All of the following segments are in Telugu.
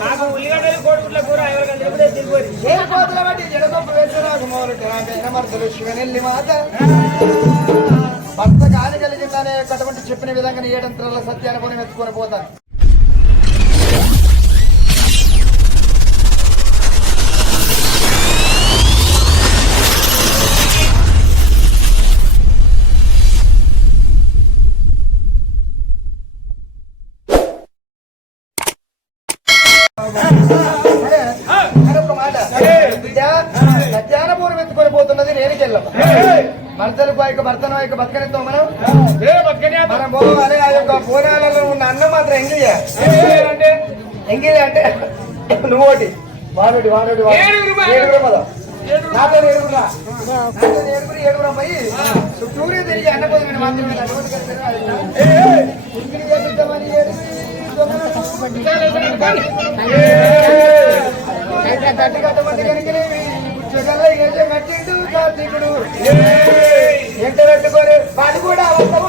నాకు ఉల్లిగడ్డలు కోడిగుడ్ల కూర శివనెల్లి మాత భర్త కాని కలిగిందనే అటువంటి చెప్పిన విధంగా ఏడంతరాల సత్యానుభవం ఎత్తుకొని పోతాను. సత్యానుభవం ఎత్తుకొని పోతున్నది నేనుకెళ్ళం. భర్తలు భర్తను బతకనితో మనం పోవాలి. ఆ యొక్క బోనాలలో ఉన్న అన్నం మాత్రం ఎంగిలి అంటే నువ్వు ఒకటి వాడు నాతో ఏడుగురం పోయి చుట్టూరే తిరిగి అన్నపోతుంది మాత్రమే కట్టమంది కనుక కట్టిండు కార్తీకుడు ఎంట పెట్టుకొని అది కూడా వస్తాము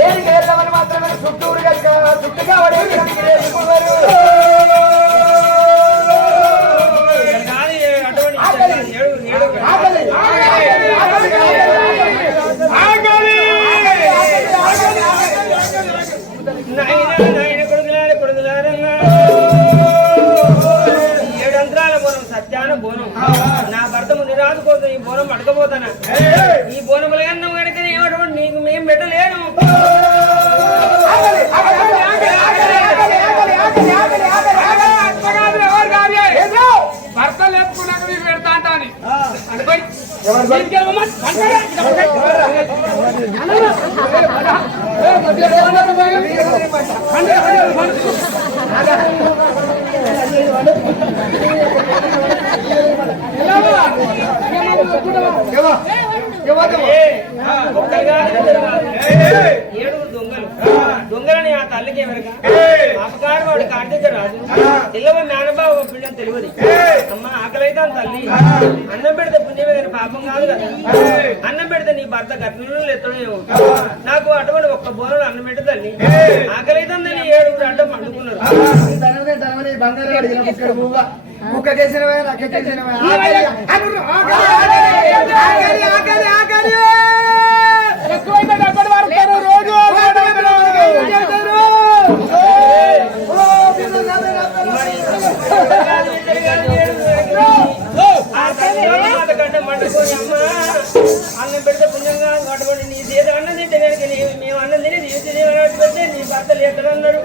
ఏరికి వెళ్దామని మాత్రమే చుట్టూరుగా చుట్టుగా సత్యాన బోనం నా భర్త ముందు రాదుకోదు ఈ బోనం పడకపోతానా ఈ బోనములు అన్నం కనుక ఏమటువంటి నీకు మేం పెట్టలేను. భర్త లేపుకున్నాక మీరు పెడతా అంటాని ఏడుగురు దొంగలని ఆ తల్లికి ఎవరిగా అపకారం వాడు కార్తీక రాజు తెల్లవ మేనబాబు పుణ్యం తెలియదు. అమ్మ ఆకలైతే తల్లి అన్నం పెడితే పుణ్యమే కానీ పాపం కాదు కదా. అన్నం పెడితే నీ భర్త గట్లలో ఎత్తడేమో నాకు అటువంటి ఒక్క బోనలు అన్నం పెడితే తల్లి ఆకలైతుందని ఏడుగురు అడ్డం పండుకున్నారు. ముక్క చేసిన రోజు అన్నం పెడితే పుణ్యంగా అటువంటి నీ చేతి అన్నం తింటే కనుక మేము అన్నం తిని తీసి పెడితే నీ భర్త లేదన్నాడు.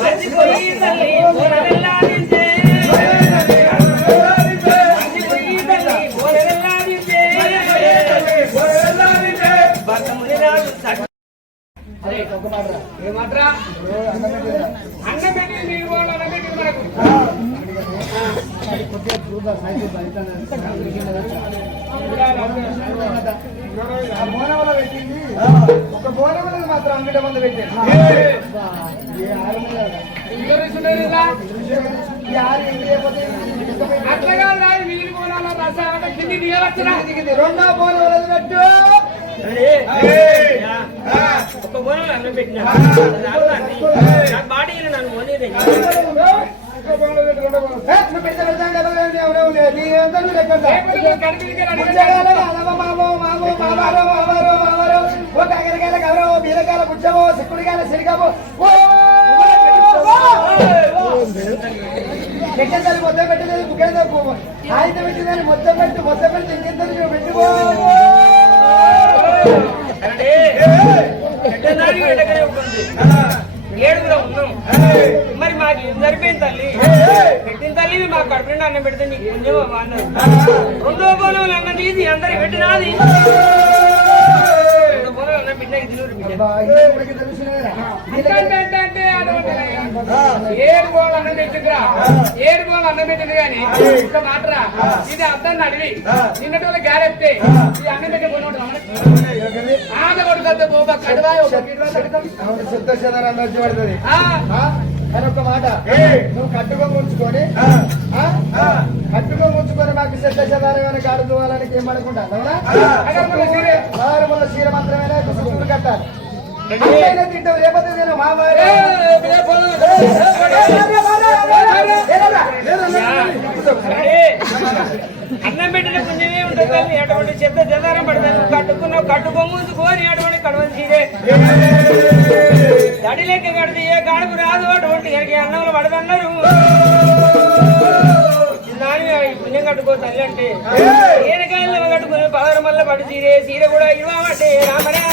మర్చిపోయి తల్లి బోనెల్లాదించే భర్త ముని రాజు ఏమాట్రా అన్నం పెట్టి నీరు అన్నం పెట్టి మనకు బోనవల పెట్టింది ఒక బోనవల మాత్రం అంగడి మంది పెట్టారు. అట్లా నీరు బోనాల రసాయన కింది రెండో బోనవల పెట్టు ఒక బోనాలు అన్నం పెట్టినా బాడీ నన్ను పోనీ బీరకాయల పుచ్చమో సిక్కుడికాయల సిరిగమో పెట్టేదాన్ని మొత్తం పెట్టేది ముఖ్యంగా ఆయన పెట్టేదాన్ని మొత్తం పెట్టి ఇంకెంత పెట్టుకో ఏడుగురా ఉన్నాం మరి మాకు సరిపోయింది తల్లి. పెట్టిన తల్లి మా కడుపు నిండా అన్నం పెడితే నీకు పుణ్యం అన్నారు. రెండో బోనం అన్నం తీసి అందరికి పెట్టినాది. రెండో బోనం అన్నం పెట్టినాక తినూరు బిడ్డ. ఏడు గోళ్ళు అన్నం తెచ్చుకురా, ఏడు గోళ్ళు అన్నం పెట్టింది కానీ ఇంకా మాటరా ఇది అర్థం అడివి నిన్నటి వల్ల గ్యారెత్తే ఈ అన్నం పెట్టి కొనుంటాం ఆమె కొడుకు పోబా కడవా పడుతుంది అని ఒక మాట నువ్వు కట్టుకొని ఉంచుకొని మాకు శ్రద్ధాన్ని కాడుకోవాలని ఏమనుకుంటా చీర మాత్రమే చుట్టూరు కట్టాలి తింటావు లేకపోతే అన్నం పెట్టిన పుణ్యమే ఉంటుంది తల్లి. అటువంటి చెత్త జదారం పడతాను కట్టుకున్నావు కట్టుకోముందుకోని అటువంటి కడవని చీరే తడి లెక్క కడితే ఏ కాడుకు రాదు అటువంటి అన్నంలో పడదన్నారు. దాని పుణ్యం కట్టుకో తల్లి అంటే ఏనకాయలు కట్టుకుని పదహారు మల్ల పడి చీర కూడా ఇవ్వమంటే రామరా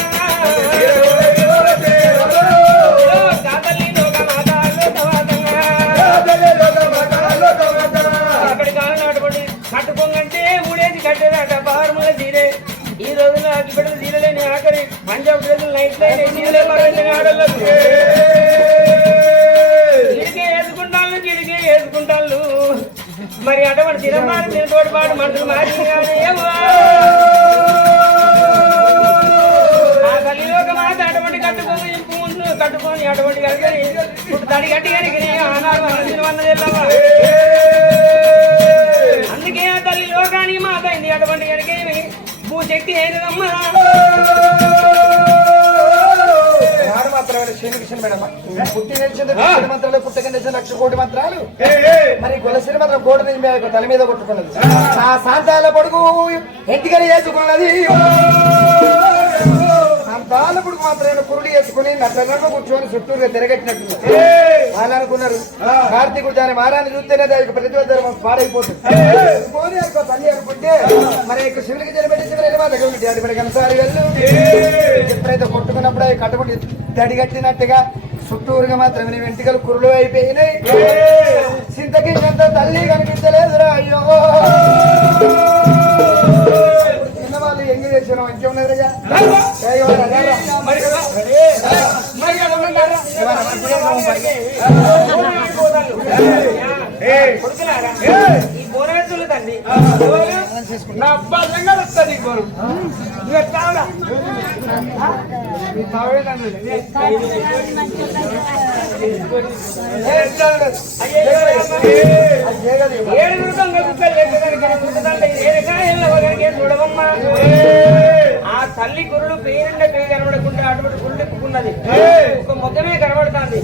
అక్కడి కాలం అటువంటి కట్టుకోంగంటే మూడేసి కట్టేదట పదహారు మల్ల చీరే. ఈ రోజున అటు పెడితే చీరలేని ఆఖరి పంజాబ్ డ్రెస్సులు నైట్ చీరలే ఆడలేదు చిడికే వేసుకుంటాను చిడికే వేసుకుంటాను. మరి అటువంటి తినమాడు తినతోటి పాటు మనుషులు మారి ఆ తల్లిలోక మాట అటువంటి కట్టుకొని కట్టుకొని అటువంటి కలిగి ఇప్పుడు తడి గట్టి కడిగి ఆనాడు అన్నది అందుకే ఆ తల్లి లోకానికి మాట అయింది. అటువంటి కడిగేమి భూశక్తి అయినదమ్మా పుట్టి నిలిచింది మంత్రాలు పుట్టక నిలిచిన 1,00,000 కోటి మంత్రాలు మరి గొలసిన మాత్రం గోడ తల మీద కొట్టుకున్నది. నా శాంతాల పొడుగు ఎంటికలు వేసుకున్నది. అంతాల పొడుగు మాత్రం కురుడు వేసుకుని నట్లలో కూర్చొని చుట్టూరుగా తిరగట్టినట్టు వాళ్ళు అనుకున్నారు. కార్తీకుడు దాని మారాన్ని చూస్తేనే దానికి ప్రతివద్దరం పాడైపోతుంది పోనీ అనుకో తల్లి అనుకుంటే మరి శివునికి జరిపెట్టి మా దగ్గర ఉంటే అది కనసారి వెళ్ళు ఎప్పుడైతే కొట్టుకున్నప్పుడు అవి కట్టుకుని తడిగట్టినట్టుగా చుట్టూరుగా మాత్రం నీ వెంటికలు కురులు అయిపోయినాయి. చింతకి తల్లి కనిపించలేదురా అయ్యో చిన్నవాళ్ళు ఎంగి చేసినాం ఇంకేమున్నదిగా ఈ బోనవేతులు తండ్రి నా అబ్బా సంగతి వస్తుంది గోరు ఏడుగురు దొంగ చూడవమ్మా. ఆ తల్లి గురుడు పేరుండే పేరు కనబడకుండా అటువంటి గుండెక్కున్నది ఒక మొత్తమే కనబడుతుంది.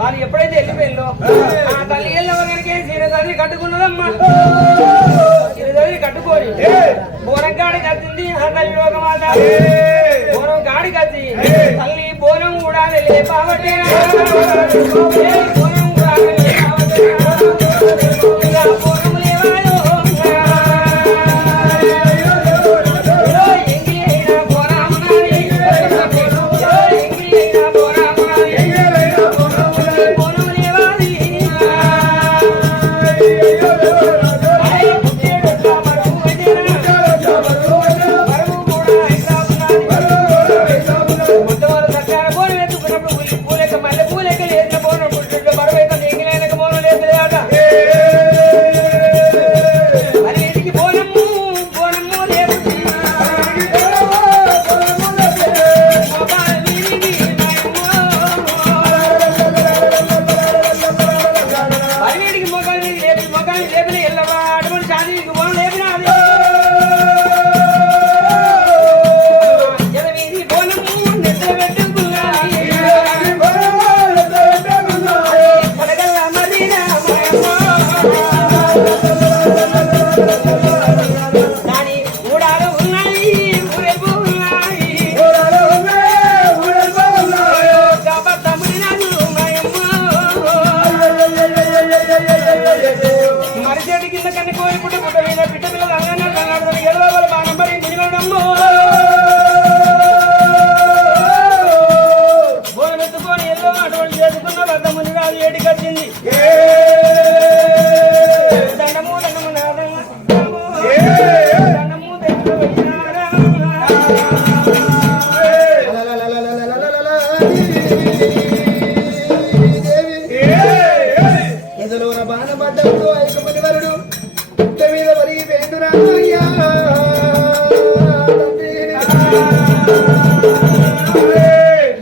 వాళ్ళు ఎప్పుడైతే వెళ్ళిపోయిందో ఆ తల్లి వెళ్ళవగానే చీరదాన్ని కట్టుకున్నదమ్మా. చీరదాన్ని కట్టుకోని బోనం గాడి కత్తింది ఆ తల్లి లోకమాట. బోనం గాడి కత్తి తల్లి బోనం కూడా లేపావటే బోనం కూడా బోనం లేవాడు పూలెక్క మల్లె పూలెక్క లేచిన బోనం పుట్టిండు ఎదులోన బాణపడ్డంతో ఐకమని వరుడు పుట్ట మీద వరిగి వేండురాయ్యా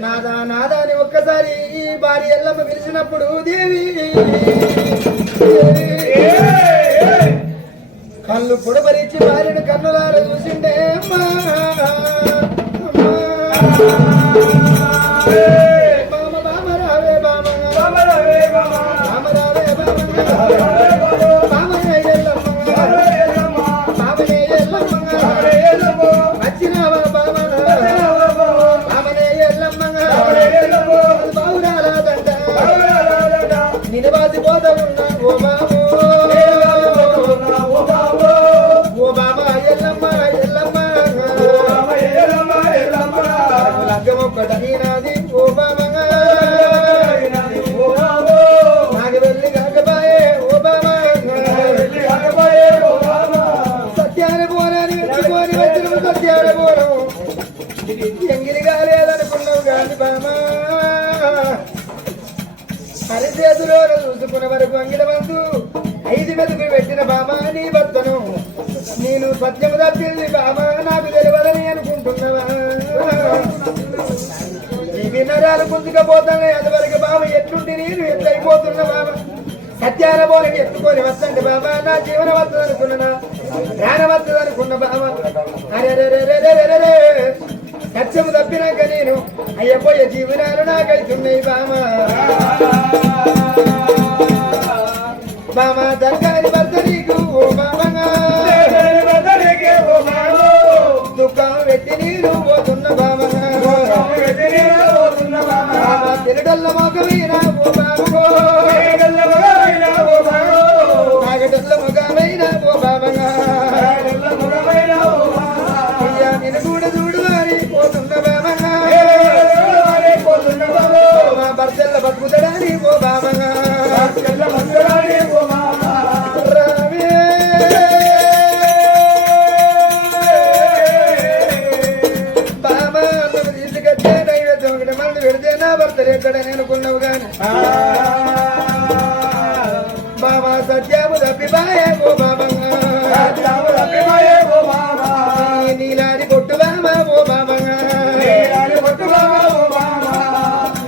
నాదా నాదా అని ఒక్కసారి ఈ భార్య ఎల్లమ్మ పిలిచినప్పుడు దేవి కళ్ళు పొడబరిచి భార్యను కన్నులార చూసిండే అమ్మా బామ బామ రావే బామ బామ రావే బామ బామ రావే బామ బామనే ఎల్లమ్మ బామనే ఎల్లమ్మ వచ్చినావా బామ బామనే ఎల్లమ్మ బావురాలదంట నిలబాసి పోతా ఉన్నా ఓ బాబు ఓ బాబా ఎల్లమ్మ ఎల్లమ్మ లగ్గమొక్కటని నాది ఓ బాబా నాకు వెళ్ళి కాకబాయే ఓ బాబా సత్యాన పోరాని వెతుకొని వచ్చిన సత్యాన పోరం ఎంగిలిగా లేదనుకున్నావు కాదు బామా పరిచేతులో చూసుకున్న వరకు అంగిడ వంతు 5 మెతుకులు పెట్టిన బామా నీ భర్తను నేను సత్యము తప్పింది బామా నాకు తెలియదని అనుకుంటున్నావా ఈ నరాలు గుంజుకపోతానే అందువరకు బామ ఎట్లుండి నేను ఎట్లయిపోతున్నా బామ సత్యాన పోలకి ఎత్తుకొని వస్తండి బాబా నా జీవన వస్తుంది అనుకున్నా ప్రాణ వస్తుంది అనుకున్న బామ అరే సత్యము తప్పినాక నేను అయ్యపోయే జీవనాలు నాకైతున్నాయి బామ బామా దర్గాని భర్త నీకు ఓ బామగా దుఃఖం పెట్టి నీరు పోతున్న బామగా బామా తిరగల్ల మొగమైన ఓ బామగో నాగడల్ల మొగమైన ఓ బామగా అయ్యా నిన్ను కూడా చూడు అని పోతున్న బామగా మా భర్తల్ల బతుకుతాడని ఓ బామగా పెడితే నా భర్త ఎక్కడని అనుకున్నావు గాని బాబా సత్యాము తప్పిపాయే ఓ బాబా నీలాడి కొట్టు బామా ఓ బాబా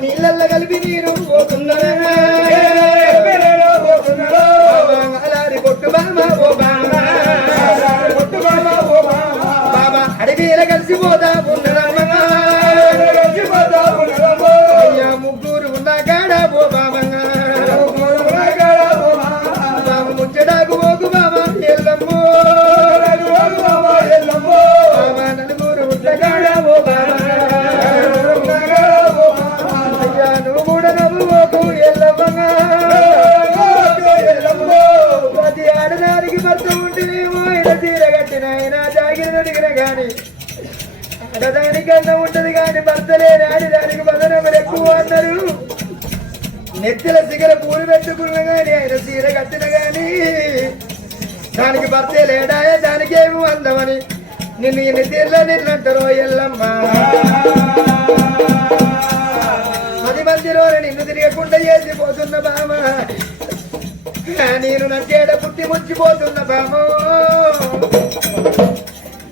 నీళ్ళల్లో కలిపి నీరు పోతున్నా అలాడి కొట్టు బామా ఓ బాబా బాబా అడవిలో కలిసిపోతా ఉన్నదమ్మా ముగ్గురు ఉన్న కాడ ఓ బాబంగా బాబు ముచ్చడాకు ఓకు బాబా ఎల్లమ్మో బాబా నలుగురు ఉన్న కాడ ఓ బాబా అయ్యా నువ్వు కూడా నవ్వు ఓకు ఎల్లమ్మగా ప్రతి ఆడదానికి భర్త ఉంటేనేమో ఇలా చీర కట్టిన ఆయన జాగిరి అడిగిన గాని ఆడదానికన్నా ఉంటది కాని భర్త లేని ఆడదానికి బదనములు ఎక్కువ అన్నారు నెత్తిల సిగర పూలు పెట్టుకున్న గాని ఆయన చీర కట్టిన గాని దానికి భర్తే లేడాయే దానికేమో అందమని నిన్ను ఎన్ని తీర్లో నిన్నంటారో ఎల్లమ్మ 10 మందిలో నిన్ను తిరగకుండా చేసిపోతున్న బామ నేను నచ్చేడ పుట్టి ముచ్చిపోతున్న బామో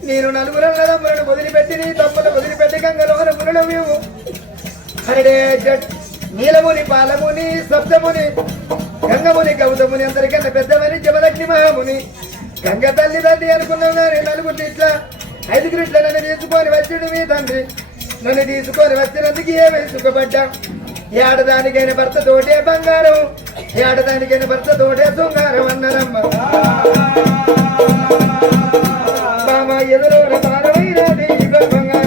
నేను నలుగురన్నదమ్ములను వదిలిపెట్టి నీ తమ్మును వదిలిపెట్టి గంగలోన మునడం మేము అరే నీలముని పాలముని సప్తముని గంగముని గౌతముని అందరికన్నా పెద్దమని జమదగ్ని మహాముని గంగ తల్లి తండ్రి అనుకున్నావు కానీ నలుగురు ఇట్లా 5 ఇట్లా నన్ను తీసుకొని వచ్చిండు మీ తండ్రి నన్ను తీసుకొని వచ్చినందుకు ఏమై సుఖపడ్డా ఏడదానికైన భర్త తోటే బంగారం ఏడదానికైన భర్త తోటే శృంగారం అన్నారమ్మ బామ ఎదురోడ బాణమైన దీపంగా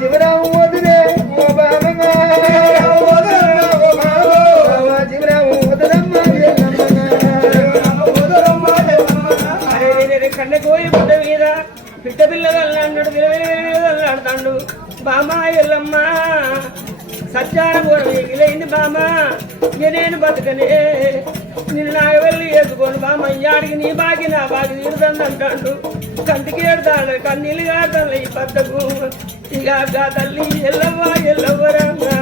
జీవరాము వదిలే ఓ బాబంగా జీవరాము వదలమ్మ కన్న కోయి పుట్ట మీద పిట్ట పిల్లగల్లా అన్నాడు విలువల్లాడుతాడు బామా ఎల్లమ్మ సత్యాన పూర్వం ఎగిలైంది బామ్మ ఇక నేను బతకనే నిన్ను నాకు వెళ్ళి వేసుకోను బామ్మ అయ్యాడికి నీ బాకి నా బాకి తీరుదందంటాడు కంటికి ఏడుతాడు కన్నీళ్ళు కాడతాను ఈ పద్దకు ఇక తల్లి ఎల్లవ్వ ఎల్లవ్వరంగా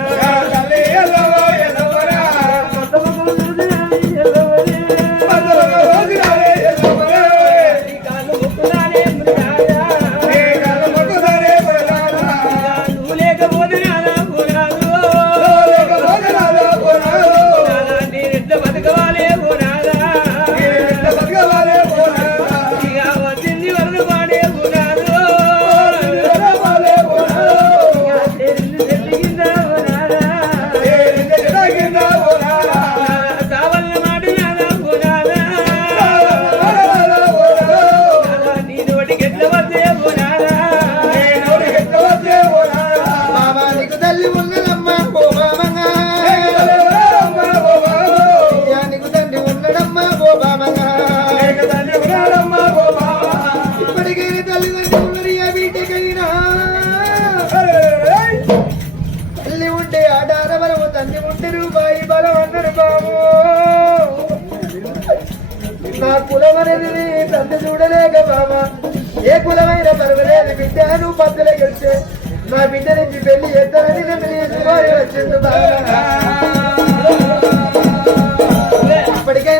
నా కులం అనేది తండ్రి చూడలేక బాబా ఏ కులమైన పర్వాలేదు బిడ్డ నువ్వు పద్దలే గెలిచే నా బిడ్డ నుంచి పెళ్లి చేస్తానని వచ్చింది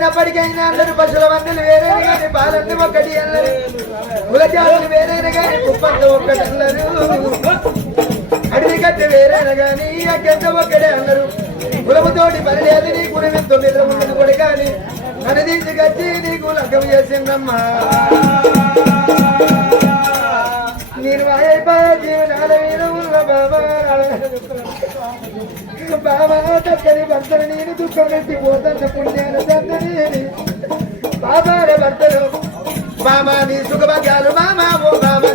అప్పటికైనా అందరూ పశువుల మందులు వేరే కానీ బాలన్నీ ఒక్కటి అన్నారు కుల జాతులు వేరైనా కానీ కుప్పంత ఒక్కటి అన్నారు అడవి కట్టె వేరైనా కానీ అగ్గంత ఒక్కడే అన్నారు కులముతోటి పని లేదు నీ కులం ఎంతో నిద్ర ఉండదు కూడా కానీ నన్ను తీసుకొచ్చి నీకు లగ్గం చేసిందమ్మా నేను జీవనాల మీద ఉన్న బాబా చక్కని భర్తను నేను దుఃఖం పెట్టి పోతాను పుణ్యాన తండ్రి బాబాల భర్తలు బాబా నీ సుఖభాగ్యాలు మామా ఓ బాబా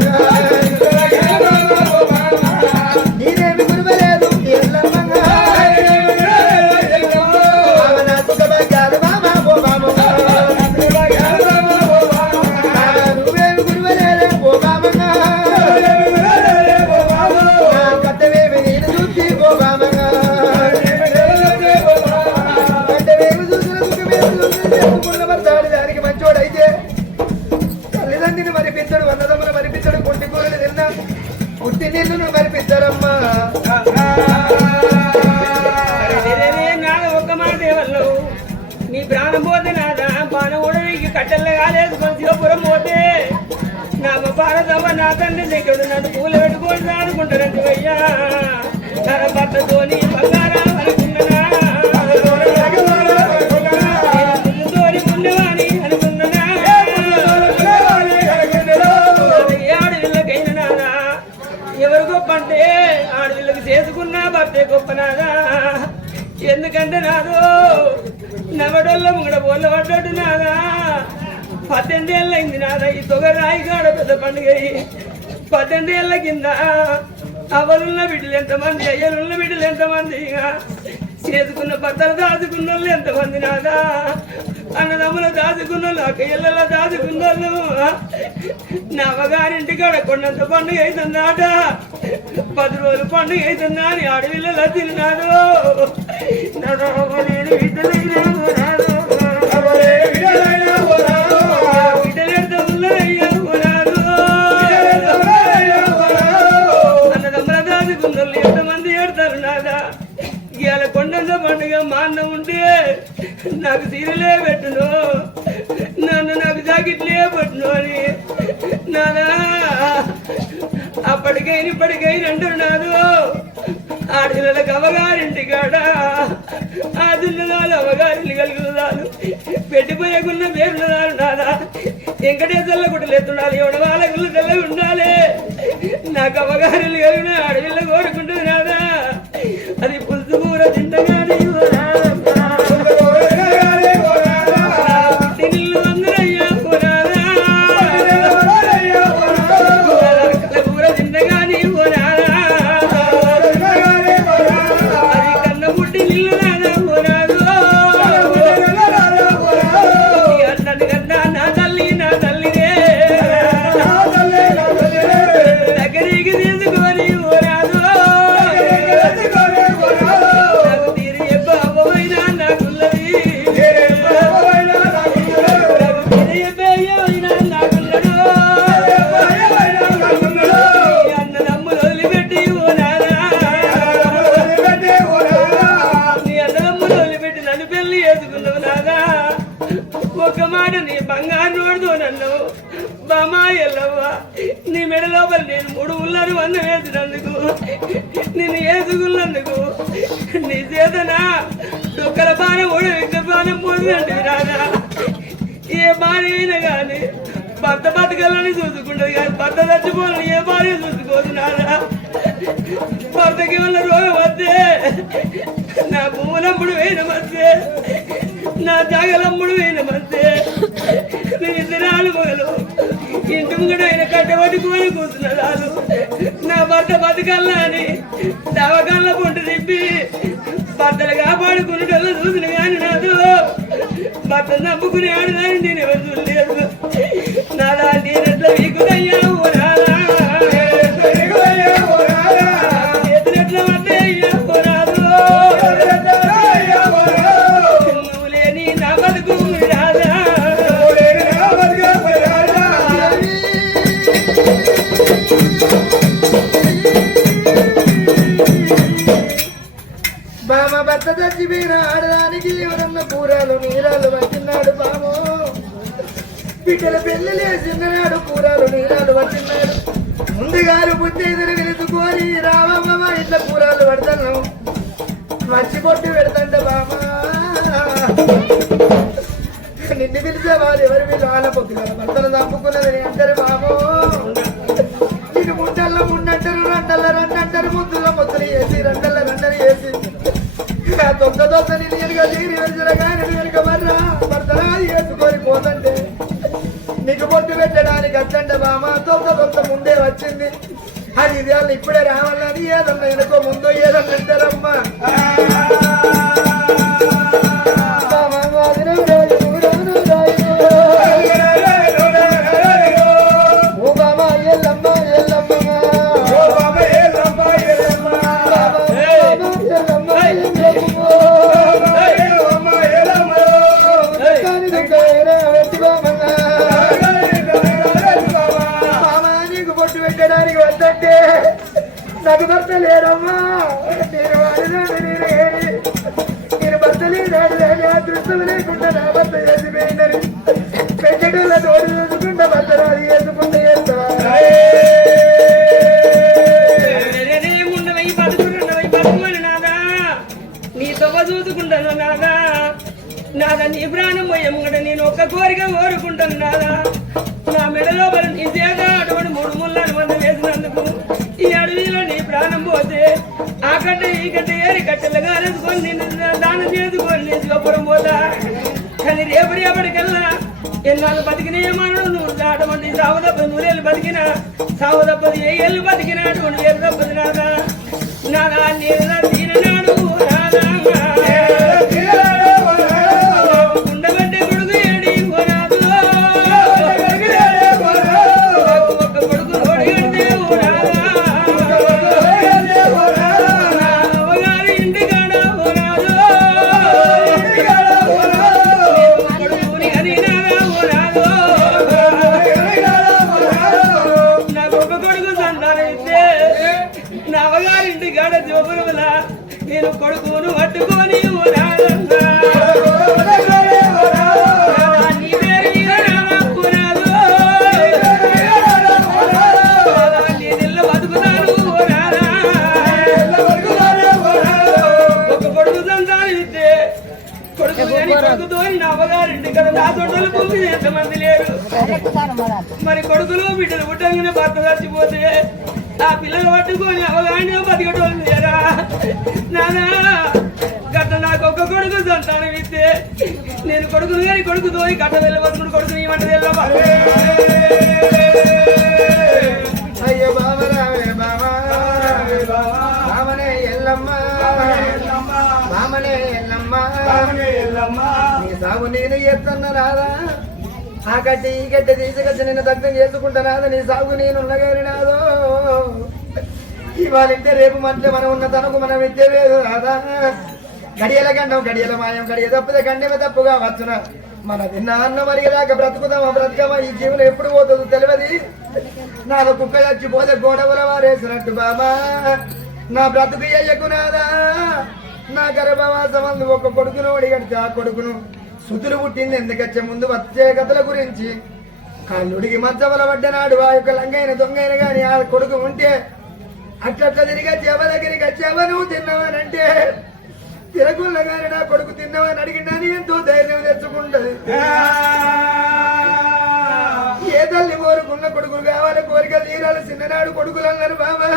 నేనేమి గురువలేదు దానికి మంచోడైతే తల్లిదండ్రిని మరిపించడు అన్నదమ్ములు మరిపించడు కొట్టి కూరలు తిన్నా పుట్టి నీళ్లను మరిపించారమ్మా ఒక్క మాట వాళ్ళు నీ ప్రాణం పోతే నాదా బాణం కూడా నీకు కట్టెల్లో కాలేదు మంచిగాపురం పోతే నా భారతమ్మ నా తండ్రి దగ్గర నన్ను పూలు పెట్టుకొని ఆడుకుంటారంటే అయ్యా తన భర్తతోని బంగారా అనుకున్నా ఎవరు గొప్ప అంటే ఆడపిల్లకి చేసుకున్నా భర్తే గొప్ప నాదా ఎందుకంటే నాదు నవడోళ్ళ ముంగడ బోళ్ళ పడ్డాడు నాదా 18 ఏళ్ళైంది నాదా ఈ తొగరాయి కాడ పెద్ద పండుగ 18 ఏళ్ళ కింద అవలున్న బిడ్డలు ఎంతమంది అయ్యలున్న బిడ్డలు ఎంతమంది చేసుకున్న భర్తలు దాచుకున్న వాళ్ళు ఎంతమంది నాదా అన్నదమ్ములు దాచుకున్న వాళ్ళు అక్కయ్యలలో దాచుకున్న వాళ్ళు నా అవ్వగారింటి కాడ కొండంత పండుగ అవుతుందాట 10 రోజులు పండుగ అవుతుందా అని అడవిలో తిన్నాడు అన్నదమ్ముల దాచుకున్న వాళ్ళు ఎంతమంది ఏడతారు నాదా ఇవాళ కొండంత పండుగ మా అన్న ఉంటే నాకు సీరలే పెట్టును నాకు జాకెట్లే పట్టును అని నాదా అప్పటికైనా ఇప్పటికైనా అంటున్నాను ఆడపిల్లలకు అవగారింటి కాడ ఆ దున్నదాలు అవగారిని కలుగుదాలు పెట్టిపోయకున్న పేరున్నదాలు నాదా వెంకటేశ్వర్ల గుట్టలు ఎత్తుండాలి ఎవడ వాళ్ళ గుళ్ళు తెల్లగా ఉండాలి నాకు అవగారిని కలిగిన ఆడపిల్ల కోరుకుంటుంది నాదా అది పులుసు కూర తింటగానే దగ్గరికి తీసుకొని ఓరాదు మనం అన్నం వేసినందుకు నిన్ను వేసుకున్నందుకు నీ చేతనా డొక్కల బాణం కూడా విక్క బాణం పోతుందండి రాదా ఏ భార్య అయినా కానీ భర్త బతకాలని చూసుకుంటది కానీ భర్త చచ్చిపోవాలని ఏ భార్య చూసుకోదు నాదా భర్తకి ఏమన్నా రోగం వస్తే నా భూములమ్ముడు వేయన మధ్య నా జాగలమ్ముడు వేయన మధ్య నేను ఇద్దరాలు మొగలు ఇంటి ముంగడ ఆయన కట్టబట్టుకొని కూర్చున్నాడు నా భర్త బతకాలని అని దవకాళ్ళ పొంట తిప్పి భర్తలు కాపాడుకునేటోళ్ళు చూసిన కానీ నాదు భర్త నమ్ముకునే ఆడదాన్ని నేను ఎవరు చూడలేదు నా లాంటి రెట్ల వీకుదయ్యా ఓ రాదా ఎదురెట్ల వద్దయ్యా ఓ రాదు నువ్వు లేని నా బతుకు రాదా బామ భర్త చచ్చిపోయిన ఆడదానికి ఎవరన్న కూరలు నీరాలు పట్టినాడు బామో బిడ్డల పెళ్లి లేచిన్నాడు కూరలు నీరాలు పట్టినాడు ముందుగారు పుట్టేదని వెలుచుకొని రామమ్మ ఇట్లా కూరలు పడతాను మంచి పొట్టు పెడతంట బామ నిన్ను పిలిచే వాళ్ళు ఎవరు వీళ్ళు వాళ్ళ పొద్దుగా భర్తలు తప్పుకున్నదని అంటారు బామో నీకు ముండల్లో ముండంటారు రెండల్ల రెండంటారు ముద్దులో ముద్దులు వేసి రెండల్ల రెండలు వేసి దొంగ నేను వెనుక తీరి వెళ్తున్నా నేను వెనుక మర్రా భర్తరా వేసుకొని పోతంటే నీకు పొట్టు పెట్టడానికి అట్టంట బామ దొంగ ముందే వచ్చింది అది ఇది వాళ్ళు ఇప్పుడే రావాలని ఏదన్నా వెనుకో ముందు ఏదన్నా అంటారమ్మా నాకు భర్త లేడమ్మా నేను వాడినాడు నేను భర్త లేదాడు అదృష్టం లేకుండా నా భర్త చేసిపోయిందని పెట్టేటోళ్ళ తోడు చూసుకుంటా భర్త రాదు వేసుకుంటే ఉండవై పడుకుండవై పడుకోని నాదా నీ తొవ్వ చూసుకుంటాను నాదా నాదా నీ ప్రాణం పోయమ్మగడ నేను ఒక్క కోరిక కోరుకుంటాను నాదా నా మెడలో బలి నీ చేత అటువంటి 3 ముళ్ళను మంది వేసినందుకు ఈ అడవిలో నీ ప్రాణం పోతే ఆ కట్ట ఈ కట్ట ఏరి కట్టెలుగా వేసుకొని నిన్ను దానం చేసుకొని నీ శివపురం పోతా కానీ రేపటికల్లా ఎన్నాళ్ళు బతికిన ఏమన్నా నువ్వు దాటమంది సాగు తప్పదు 100 ఏళ్ళు బతికినా సాగు తప్పదు 1000 ఏళ్ళు బతికినాడు 1 ఏళ్ళు తప్పదు నాదా నాదా నేను తీరనాడు నాదా ఉండబట్టే కొడుకు ఏడి ఓనాదు ఒక్క కొడుకు రోడి కడితే ఓనాదా అవగారి ఇంటి కాడ ఓనాదు కొడుకుని అని నాదా ఓనాదు నాకు ఒక కొడుకు సంతానం ఇస్తే నా అవగారి ఇంటి కాడ జోపురుల నేను కొడుకును పట్టుకొని ఓనాదన్నా నీ పేరు మీద నాదా ఓనాదు నీ నిల్ల బతుకుతాను ఓనాదా ఒక కొడుకు సంతానం ఇస్తే కొడుకు అని కొడుకుతో నా అవగారింటి కదా నా తోటలు పంపి ఎంతమంది లేరు మరి కొడుకులు బిడ్డలు పుట్టగానే భర్త చచ్చిపోతే ఆ పిల్లలు పట్టుకొని అవగానే బతికటోళ్ళు లేరా నానా గట్ట నాకు ఒక్క కొడుకు సంతానం ఇస్తే నేను కొడుకును కానీ కొడుకుతో గట్ట వెళ్ళబడుకుని కొడుకుని ఏమంట వెళ్ళవా అయ్యో బామ రావే బామ బామనే ఎల్లమ్మ బామనే ఎల్లమ్మ నీ సాగు నేను ఎత్తన్న రాదా ఆ గడ్డి ఈ గడ్డి తీసుకొచ్చి నిన్ను దగ్గర చేసుకుంటా నాదా నీ సాగు నేను ఉన్నగారి నాదో ఇవాళంటే రేపు మంటే మనం ఉన్న తనకు మనం విద్య లేదు రాదా గడియల గండం గడియల మాయం గడియ తప్పితే గండెమే తప్పుగా వచ్చున మన తిన్న అన్న మరిగేదాకా బ్రతుకుదామా బ్రతకమా ఈ జీవులు ఎప్పుడు పోతుందో తెలియదు నాకు కుక్క చచ్చిపోతే గోడవల వారేసినట్టు బామా నా బ్రతుకు అయ్యకు నాదా నా గర్భవాసమందు ఒక కొడుకును ఒడిగడితే ఆ కొడుకును సుతులు పుట్టింది ఎందుకచ్చే ముందు వచ్చే కథల గురించి కళ్ళుడికి మధ్యవల పడ్డనాడు ఆ యొక్క లంగైన దొంగైన గాని ఆ కొడుకు ఉంటే అట్లా తిరిగి చెవ దగ్గరికి వచ్చావా నువ్వు తిన్నావనంటే తిరగుల్లగానే నా కొడుకు తిన్నావని అడిగినాని ఎంతో ధైర్యం తెచ్చుకుంటది. ఏ తల్లి కోరుకున్న కొడుకులు కావాలి, కోరికలు తీరాలి. చిన్ననాడు కొడుకులు అన్నారు బాబా,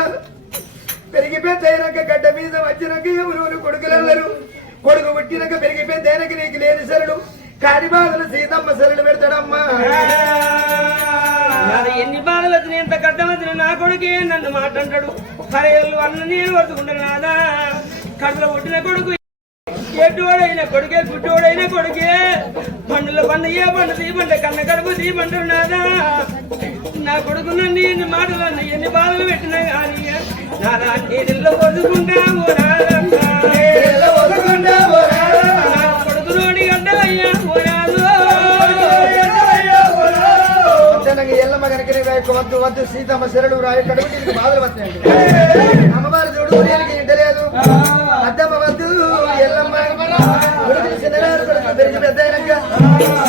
పెరిగి పెద్ద అయినాక గడ్డ మీద వచ్చినాక ఎవరు కొడుకులు అన్నారు. కొడుకు పుట్టినాక పెరిగి పెద్ద అయినాక నీకు లేని సరుడు కాని బాధలు సీతమ్మ సరుడు పెడతాడమ్మా. ఎన్ని బాధలు వచ్చిన ఎంత కష్టం వచ్చిన నా కొడుకే నన్ను మాట్లాడు. పరేళ్ళు అన్న నేను పడుతుంటాను నాదా. కడుపులో పుట్టిన కొడుకు ఎడ్డోడైన కొడుకే, గుడ్డోడైన కొడుకే. పండుల పండు ఏ పండు తీపంట, కన్న కడుపు తీపంటాడు నాదా. నా కొడుకు నన్ను ఎన్ని మాటలు అన్న, ఎన్ని బాధలు పెట్టినా కానీ నాదా నీళ్ళలో వదుకుంటావు నాదన్నా. కొడుకు నోడి గడ్డలయ్యా ఎల్లమ్మ కనుక వద్దు వద్దు సీతమ్మ శరడు రాయి కడుపు నీకు బాధలు వస్తాయండి. అమ్మవారు చూడు ఇంటలేదు. అద్దమ్మ వద్దు ఎల్లమ్మ చిన్ననాడు కొడుకు పెరిగి పెద్ద అయినాక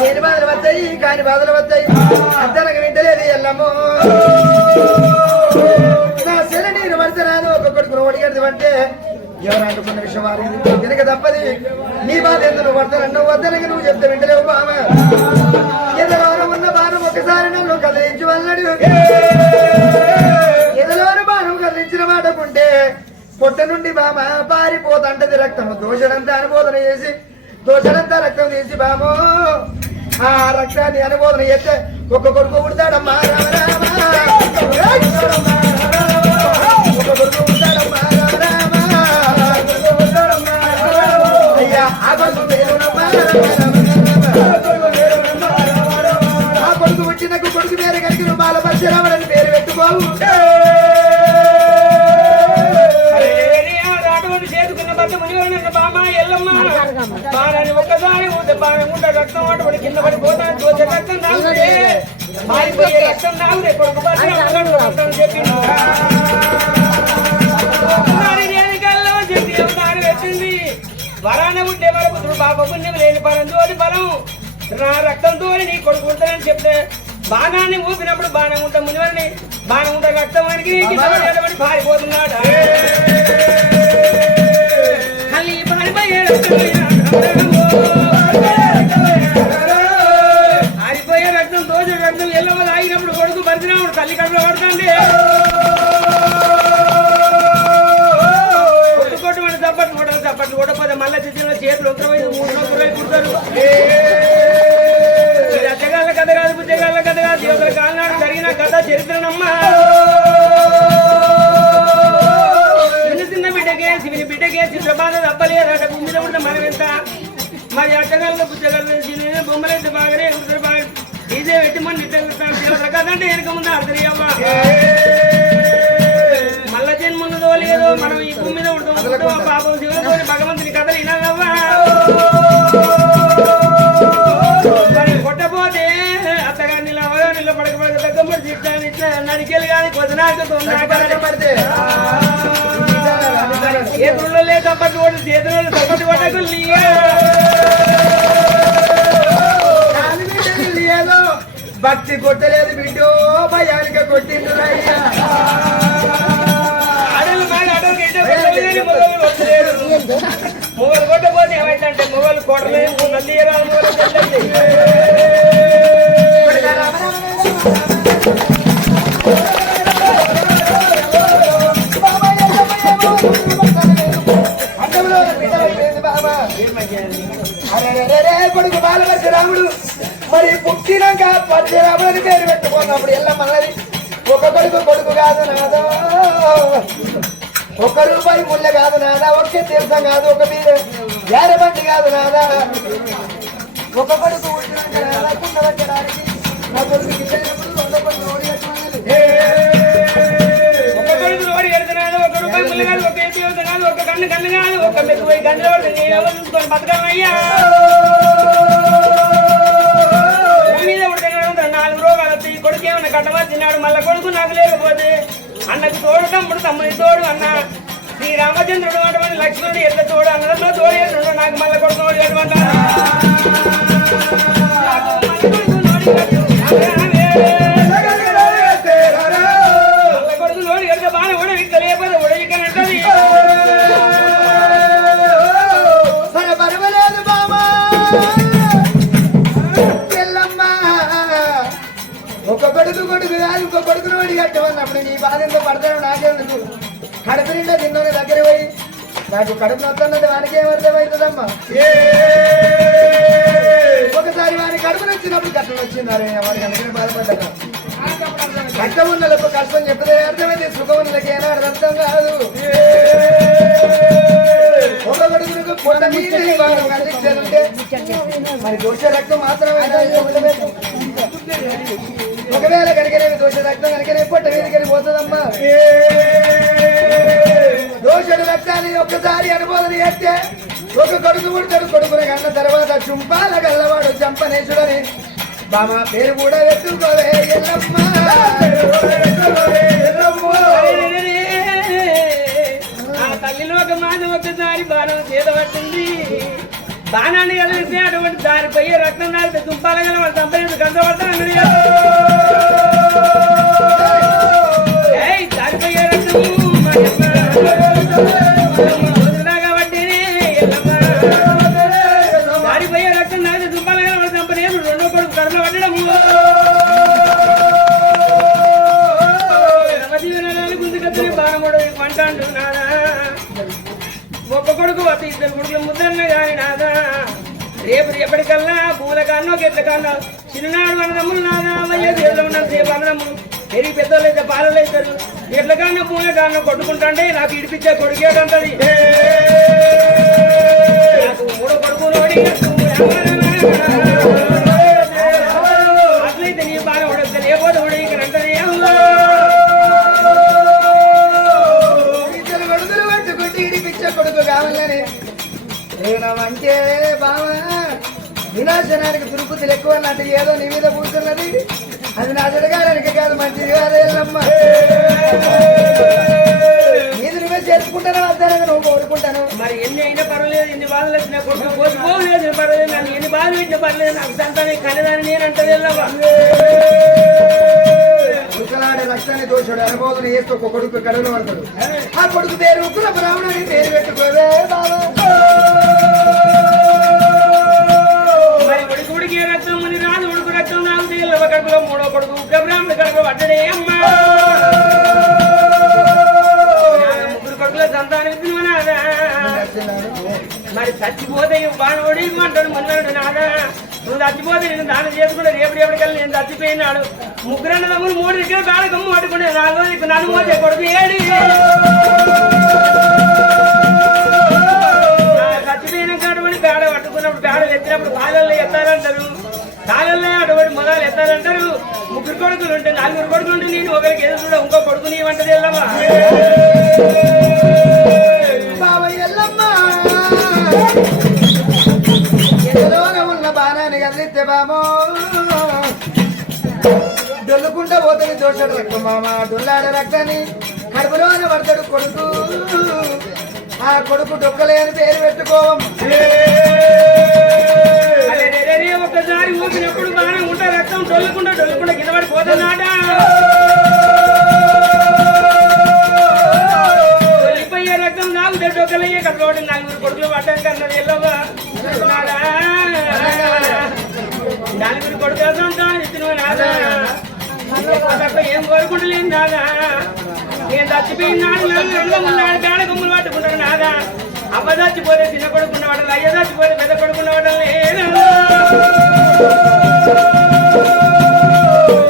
లేని బాధలు వస్తాయి కాని బాధలు వస్తాయి. అద్దనకు వింటలేదు ఎల్లమ్మ. నా శర నేను పడతాను ఒక కొడుకును ఒడిగడదు అంటే ఎవరు అంటుకున్న విషయం వారికి వెనక తప్పది. నీ బాధ ఎందుకు పడతానన్నావు వద్దనక నువ్వు చెప్తే వింటలేవు బామ. ఎదలోన ఉన్న బాణం ఒకసారి నన్ను కదిలించి వల్లడు. ఎదలోన బాణం కదిలించిన మాటకుంటే పొట్ట నుండి బామ పారిపోతంటది రక్తము. దోషడంతా అనుబోధన చేసి దోషడంతా రక్తం తీసి బామో ఆ రక్తాన్ని అనుబోధన చేస్తే ఒక కొడుకు పుడతాడమ్మా రామ రామ. ఒక కొడుకు పుడతాడమ్మా రామ రామ. అయ్యా ఆ కొడుకు పేరునమ్మా ఆ కొడుకు పుట్టినకు కొడుకు పేరు కలిగి నువ్వు బాలపరశురాముడని పేరు పెట్టుకోవు. బాణాన్ని ఒక్కసారి ఊతే బాణం ఉంటే రక్తం అటువంటి కింద పడిపోతాను. దోచ రక్తం తాగుతే మారిపోయే రక్తం తాగుదే కొడుకు చెప్పింది. చెప్పి అవతారం పెట్టింది. వరాన ఉంటే వరపుత్రుడు బాబ పుణ్యం లేని ఫలం తోటి ఫలం నా రక్తంతో నీ కొడుకు ఉంటానని చెప్తే బాణాన్ని ఊపినప్పుడు బాణం ఉంటా మునివరిని బాణం ఉంటా రక్తం వానికి పారిపోతున్నాడు. ఆరిపోయే రక్తం దోచు రక్తం ఎల్లమ్మ తాగినప్పుడు కొడుకు పరిచినప్పుడు తల్లి కడుపులో పడుతుంది. కొట్టుకోవటం చప్పట్లు కొట్టాలి. చప్పట్లు కొట్టకపోతే మళ్ళా చిత్రంలో చేతులు ఉత్తరమైన 3 నొక్కులు పుడతారు. అచ్చగాళ్ళ కథ కాదు, బుజ్జగాళ్ళ కథ కాదు. దేవతల కాలనాడు జరిగిన కథ చరిత్రనమ్మా. చిన్న బిడ్డకే శివుని బిడ్డకే చిత్రబాధ తప్పలేదట. భూమిలో ఉన్న మనం ఎంత మరి అట్టగాళ్ళు పుచ్చగాళ్ళు బొమ్మలైతే బాగానే ఉంటారు. బాగా డీజే పెట్టి మన నిట్టాను. దేవతల కథ అంటే వెనక ముందు అర్థం అవ్వ. మల్ల జన్మన్నదో లేదో మనం ఈ భూమి మీద ఉంటాం. పాపం శివులతో భగవంతుని కథలు వినాలవ్వా. కొట్టపోతే అత్తగారిని నీళ్ళు పడకపోతే తగ్గమ్మడి చిట్టాన్ని ఇట్లా నడికెళ్ళి కానీ కొద్దినాక పడితే చేతుల్లో లేదు తప్పట్టు కొట్టు చేతుల్లో తప్పట్టు కొట్టకు ఏదో భక్తి కొట్టలేదు బిడ్డో భయానిక కొట్టిండు. మొగలు కొట్టపోతే ఏమైందంటే మొగలు కొట్టలేదు నల్లి కొడుకు బాలపరశురాముడు మరి పుట్టినాక పరశురాముడిని పేరు పెట్టుకున్నప్పుడు ఎల్లమ్మన్నది ఒక కొడుకు కాదు నాదో, ఒక్క రూపాయి ముళ్ళ కాదు నాదా, ఒకే తీర్థం కాదు, ఒక మీద జారబండి కాదు నాదా. ఒక కొడుకు పుట్టినాక నాదా కుండ పెట్టడానికి నా కొడుకు లోడి ఎడుతున్నాడు. ఒక రూపాయి ముళ్ళు కాదు, ఒక ఎత్తు వెళ్తా కాదు, ఒక కన్ను కాదు, ఒక మెత్తు పోయి గంటలు పడుతుంది. ఎవరు చూసుకొని బతకమయ్యా. మీద ఉడకనే 4 రోగాలు వచ్చి కొడుకు ఏమన్నా కట్టమా తిన్నాడు. మళ్ళా కొడుకు నాకు లేకపోతే అన్నకు తోడు తమ్ముని తోడు అన్న శ్రీరామచంద్రుడు అటువంటి లక్ష్మణుడు ఎంత తోడు అన్నలో తోడు ఎట్లుండో నాకు మళ్ళా కొడుకు నోడు ఎటువంటి కొడుకు నోడు ఎడక బాగా కూడా విక్కలేకపోతే అన్నప్పుడు నీ బాధ ఎంతో పడతాడు నాకేందుకు కడుపు నిండా తిన్నోని దగ్గర పోయి నాకు కడుపు నొస్తున్నది వానికి ఏమర్థమవుతుందమ్మా ఒకసారి వాని కడుపు నచ్చినప్పుడు కష్టం వచ్చింది వారికి అందుకని బాధపడ్డా కష్టం ఉన్నలకు కష్టం చెప్పదే అర్థమైంది సుఖం ఉన్నలకి ఏనాడు అర్థం కాదు ఒక గడుగులకు కొండ మీద అందించాలంటే మరి దోష రక్తం మాత్రమే ఒకవేళ కనుకనే దోష రక్తం కనుకనే పొట్ట మీదకి పోతుందమ్మా దోషుడు రక్తాన్ని ఒక్కసారి అనుబోధన చేస్తే ఒక కొడుకు పుడతాడు కొడుకుని కన్న తర్వాత చుంపాల గల్లవాడు చంపనేశుడని బామ పేరు కూడా ఎత్తుకోవే ఆ తల్లిలో ఒక మాన ఒకసారి బాణం చేతబట్టింది బాణాన్ని కలిగితే అటువంటి దారిపోయే రక్తం దారితే దుంపాల గల వాళ్ళు చంపలేదు కంచబడతాను దారిపోయే రక్తం కాబట్టి దారిపోయే రక్తం దారితే దుంపాల గల వాళ్ళు చంపలేదు రెండో కొడుకు కడమ పట్టడం గుంజుకొచ్చిన బాణముడు పంటాడు నాదా ఒక్క కొడుకు వస్తే ఇద్దరు కొడుకులు ముద్రన్న కానీ నాదా రేపు ఎప్పటికల్లా పూల కాన్నో గెట్ల కాన్నో చిన్ననాడు అన్నదమ్ములు నాదా అయ్యే దేవులో ఉన్న రేపు అన్నదమ్ములు పెరిగి పెద్దోళ్ళు అయితే పాలలు అవుతారు ఎట్ల కాన్నో పూల కాన్నో కొట్టుకుంటాంటే నాకు ఇడిపించే కొడుకేటంటది నాకు మూడో కొడుకు అట్లయితే నీ బాగా ఉడక లేకపోతే ఉడకంటది కొడుకు కావాలని నేనమంటే బావ వినాశనానికి తిరుపతులు ఎక్కువ అన్నట్టు ఏదో నీ మీద కూర్చున్నది అది నా జరగాడానికి కాదు మంచిది కాదు ఎల్లమ్మ నీది నువ్వే చేసుకుంటాను వద్దానని నువ్వు కోరుకుంటాను మరి ఎన్ని అయినా పర్వాలేదు ఎన్ని బాధలు వచ్చినా కొడుకు పోసుకోలేదు పర్వాలేదు నన్ను ఎన్ని బాధలు పెట్టినా పర్లేదు నాకు సంతానం కలదని నేను అంటది ఎల్లమ్మ ఉక్కలాడే రక్తాన్ని దోషుడు అనుభవం వేస్తూ ఒక కొడుకు కడుగులు పడతాడు ఆ కొడుకు పేరు ఉగ్ర బ్రాహ్మణుని పేరు పెట్టుకోవే బాబా మరి కొడుకుడికి రక్తం అని రాదు ఉడుకు రక్తం రాదు ఎల్లవ కడుపులో మూడో కొడుకు ఉగ్ర బ్రాహ్మణ కడుపు పడ్డడే అమ్మా ముగ్గురు కొడుకుల సంతానం ఇచ్చిన నాదా మరి చచ్చిపోతే బాణోడి అంటాడు మొన్నడు నాదా నువ్వు చచ్చిపోతే నేను దానం చేసుకుంటే రేపటికల్లా నేను చచ్చిపోయినాడు ముగ్గురు అన్నదమ్ములు మూడు దగ్గర బాగా గమ్ము పట్టుకునే నాలుగో నీకు నన్ను మోసే కొడుకు ఏడి చచ్చిపోయినాక అటువంటి పేడ పట్టుకున్నప్పుడు పేడ ఎత్తినప్పుడు కాలల్లో ఎత్తారంటారు కాలల్లో అటువంటి మొదలు ఎత్తారంటారు ముగ్గురు కొడుకులు ఉంటే నలుగురు కొడుకులు ఉంటే నేను ఒకరికి ఎదురు ఇంకో కొడుకు నీ వంటది వెళ్ళవా ఎంతలోనే ఉన్న బాణాన్ని కదిలిస్తే బామో డొల్లుకుంటా పోతుంది దోషడు రక్తం మామ డొల్లాడే రక్తాన్ని కడుపులోనే పడతాడు కొడుకు ఆ కొడుకు డొక్కలేని పేరు పెట్టుకోవం ఒక్కసారి ఊపినప్పుడు బాగానే ఉంటా రక్తం డొల్లుకుంటా కింద పడిపోతున్నాడా డొల్లిపోయే రక్తం నాకు డొక్కలయ్యే కట్టుకోవడం నలుగురు కొడుకులు పడ్డానికి అన్నది ఎల్లవా నలుగురు కొడుకుల సంతానం ఇచ్చిన నాదా ఏం కోరుకుంటలేదు నాదా నేను చచ్చిపోయినాడు ఉన్నాడు పేడ గుమ్ములు పట్టుకుంటాను నాదా అవ్వ చచ్చిపోతే చిన్న కొడుకున్న వాడలు అయ్య చచ్చిపోతే పెద్ద కొడుకున్న వాడలు లేదు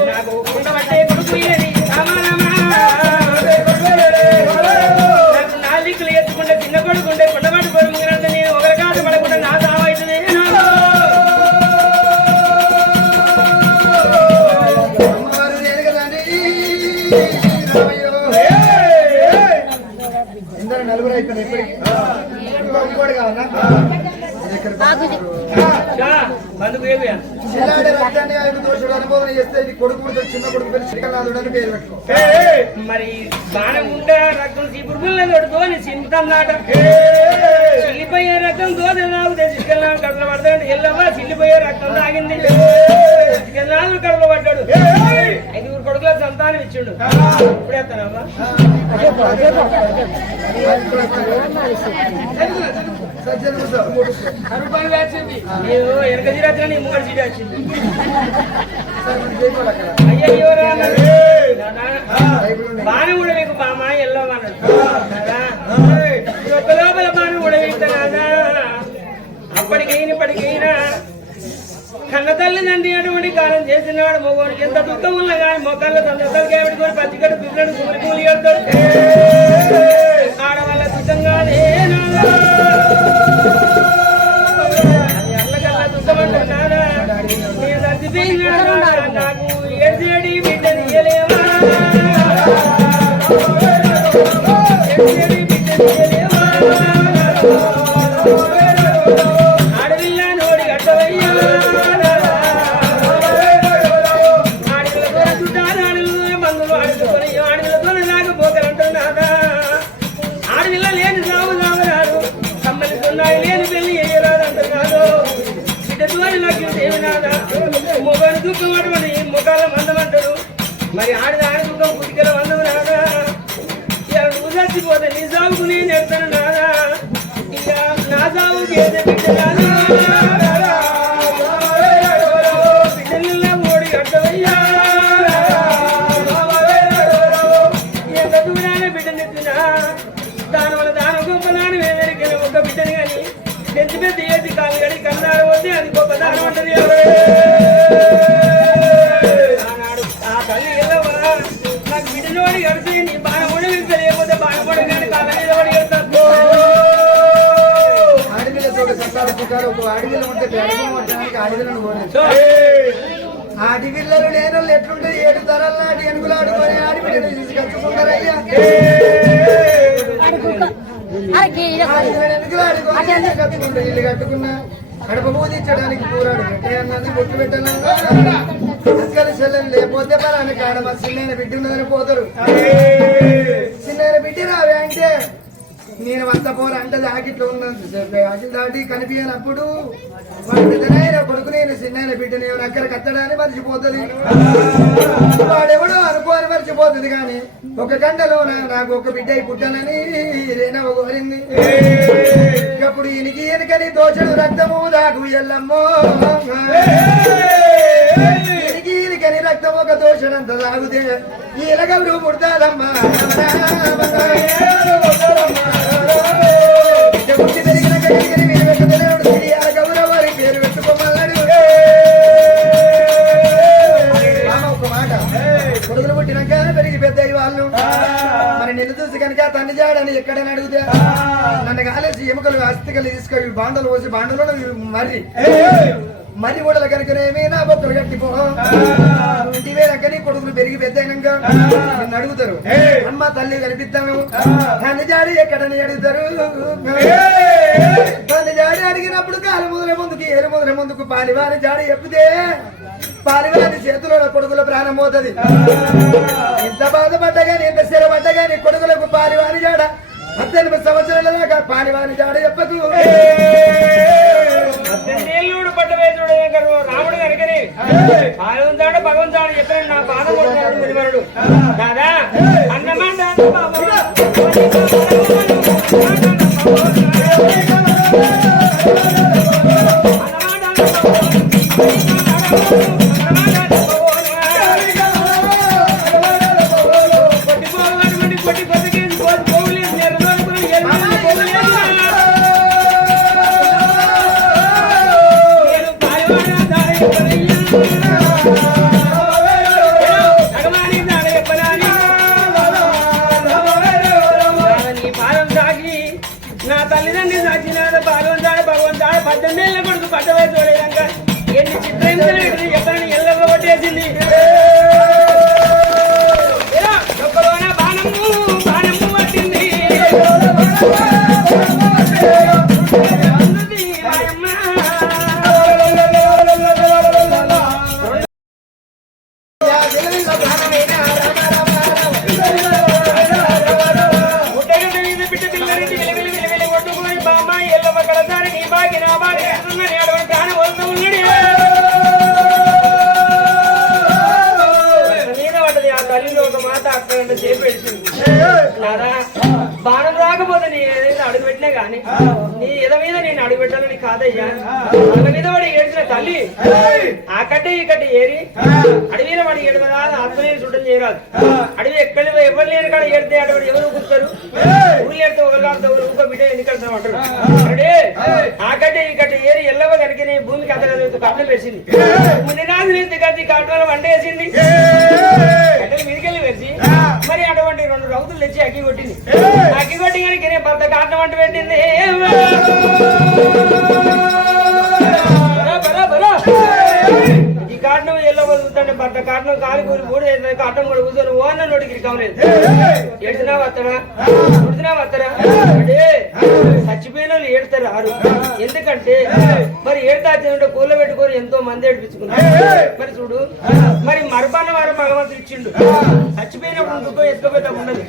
నాకు ఉండబట్టే కొడుకు ఏది నాకు నాలుగులు ఎత్తుకుంటే చిన్న కొడుకుంటే కొండబట్టు కొడుకు నేను ఒకరి కాదు పడకుండా నా సావైతుంది అందరూ నలుగురు అయిపోయినా ఇప్పటికి ఇంకోటి కావాలా చిల్లాడే రక్తాన్ని ఆయన దోషుడు అనుభవం చేస్తే కొడుకు చిన్న కొడుకు శ్రీకనాథుడు అని పేరు పెట్టుకో మరి బాణం ఉంటే రక్తం చీపురుతోని చింతన్నాట చిల్లిపోయే రక్తం దోశ తాగితే చికెన్ కడుపులో పడతాడు ఎల్లవా చిల్లిపోయే రక్తం తాగింది చికెన్ కడుపులో పడ్డాడు 5 కొడుకుల సంతానం ఇచ్చిండు ఇప్పుడు ఎత్తానమ్మా రూపాయలు వచ్చింది వెనక తీరాత్ర నీ ముంగడు సీట్ వచ్చింది అయ్యో బాణం కూడా మీకు బామ ఎల్లవన్నాడు ఒక్క లోపల బాణం కూడా వీక్తానా అప్పటికైనా కన్న తల్లిదండ్రి అటువంటి కాలం చేసినవాడు మొగోడికి ఎంత దుఃఖం ఉన్నా కానీ మొక్కల్లో తొందరలు కేబడుకొని పచ్చికట్టు పిల్లడు కూలి కూలి వెళ్తాడు ఆడవాళ్ళ దుఃఖంగానే అల్లకల్లా దుఃఖం అంటున్నారా నేను చచ్చిపోయినా నాకు ఏడ్చేడి బిడ్డని ఇయ్యలేవా ఆడవిల్లా నోడి కట్టవయ్యా ఆడవిల్ల లేని సాగు సాగరాదు కమ్మలి సున్నాయి లేని పెళ్లి వేయరాదు అంటారు కాదు బిడ్డ దూరి లక్ష్యం దేవినాదా మొగలు దుఃఖం అటువంటి ముఖాల మందం అంటారు మరి ఆడిద ఆడి దుఃఖం పుట్టికల మందం రాదా ఇక నువ్వు చచ్చిపోతే నీ సాగుకు నేను ఎడతాను నాదా ఇక నా సాగుకి ఏదే బిడ్డ రాదు బిడ్డల మోడి కట్టవయ్యా ఎంత దూరాన్ని బిడ్డనెత్తినా దాని వల్ల దాని గొప్ప దాని వేదరికైనా ఒక బిడ్డని కానీ పెద్ద పెద్ద ఏది కాలు గడి కన్నాడు వస్తే అది గొప్ప దానం అంటది ఆనాడు ఆ తల్లి ఎల్లవా నాకు బిడ్డనోడి గడితే నీ బాణమోడి వెళ్తే లేకపోతే బాణమోడి కానీ కాళ్ళ మీద పడి వెళ్తాను ఆడపిల్లతో సంతాడుకుంటారు ఒక ఆడపిల్ల ఉంటే పెట్టడానికి ఆడపిల్లను పోలేదు ఆడపిల్లలు లేని వాళ్ళు ఎట్లుంటే 7 తరాల నాటి ఎనుగులు ఆడుకొని ఆడపిల్లని తీసుకొచ్చుకుంటారయ్యా ఎనుగులు ఆడుకొని కట్టుకుంటారు ఇల్లు కట్టుకున్నా కడప పూజించడానికి కూరాడు పెట్టేయన్నది బొట్టు పెట్టను అక్కలు చెల్లెలు లేకపోతే మరి కాడ మా చిన్న బిడ్డ ఉన్నదని పోతారు చిన్న బిడ్డ రావే అంటే నేను వంత పోర అంటే ఆకిట్లో ఉన్నాను ఆకి దాటి కనిపించినప్పుడు వాడు పెద్దనైన కొడుకు నేను చిన్న బిడ్డని అక్కడ కత్తడాన్ని మర్చిపోతుంది వాడెవడో అనుకోని మర్చిపోతుంది కానీ ఒక గంటలో నాకు ఒక బిడ్డ పుట్టానని రేనా కోరింది అప్పుడు ఈయనకి ఈయనకని దోషడు రక్తము దాకు ఎల్లమ్మో ఈయనకి ఈయనకని రక్తం ఒక దోషడంత తాగుతే ఈలగలు పుడతాదమ్మా పెరిగిన గౌరవారి పేరు పెట్టుకోమన్నాడు ఒక మాట కొడుకులు పుట్టినాక పెరిగి పెద్ద వాళ్ళు మరి నిన్ను చూసి కనుక తండ్రి జాడని ఎక్కడని అడిగితే నన్ను కాలేసి ఎముకలు అస్థికలు తీసుకొని బాండలు పోసి బాండలో మరి కూడా కనుకనేమి నా బొక్కలు కట్టిపో ఇంటి వేరకని కొడుకులు పెరిగి పెద్ద నిన్ను అడుగుతారు అమ్మ తల్లి కనిపిస్తాను తండ్రి జాడి ఎక్కడని అడుగుతారు తండ్రి జాడి అడిగినప్పుడు కాలు ముదల ముందుకు ఏరు ముదల ముందుకు పాలివారి జాడి చెప్తే పాలివారి చేతిలో కొడుకుల ప్రాణం పోతుంది ఎంత బాధపడ్డగాని ఎంత స్థిరపడ్డగాని కొడుకులకు పాలివారి జాడ 18 సంవత్సరాల దాకా పాలివారి జాడ చెప్పకు 18 ఏళ్ళు పట్టవేసుడు రాముడు కనుకని పాలవుతాడు భగవంతాడు చెప్పాడు నా పాదం కొడుతున్నాడు మునివరుడు దాదా అన్నమాట నా తల్లిదండ్రి సాక్షినాథ భగవంతాడు 18 ఏళ్ళ కొడుకు పట్టవయసు చూడలేక ఎన్ని చిత్రహింసలు ఎక్కడని ఎల్లగా కొట్టేసింది ఒక్కలోన బాణము పట్టింది బాణం రాకపోతే నేను అడుగు పెట్టినా గాని నీ ఎద మీద నేను అడుగు పెట్టాలని కాదయ్యా. వాళ్ళ మీద వాడు ఏడ్చిన తల్లి ఆ కట్టే ఈ కట్టే ఏరి అడవిన వాడు ఏడవదా ఆత్మీయ చూడడం చేయరాదు. అడవి ఎక్కడ ఎవరు లేని కాడ ఏడితే అటువంటి ఎవరు కూర్చారు ఊరు ఏడితే ఒకరు కాదు ఊరుకో బిడ్డ ఎన్నికలుస్తాం అంటారు. ఆ కట్టే ఈ కట్టే ఏరి ఎల్లవ కనుక భూమికి అంత కట్టం వేసింది. ముందు నాది వేస్తే కలిసి కాటలో వండేసింది కట్టెలు మీదికెళ్ళి వేసి మరి అటువంటి 2 రౌతులు తెచ్చి అగ్గి కొట్టింది. అగ్గి కొట్టి కనుక భర్త కాటం వంట పెట్టింది. ఈ కాటం ఎల్లో వదులుతాంటే భర్త కాటం కాలి కూలి మూడు కాటం కూడా కూర్చొని ఓ అన్న నోటికి కావలేదు. ఏడుతున్నా వస్తారా ఉడుతున్నా వస్తారా అంటే చచ్చిపోయిన వాళ్ళు ఏడుతారు ఆరు. ఎందుకంటే మరి ఏడుతాంటే కూల పెట్టుకొని ఎంతో మంది ఏడిపించుకున్నారు. మరి చూడు మరి మరపాన వారు భగవంతుడు ఇచ్చిండు. చచ్చిపోయినప్పుడు దుఃఖం ఎత్తుకోపోతే ఉండదు.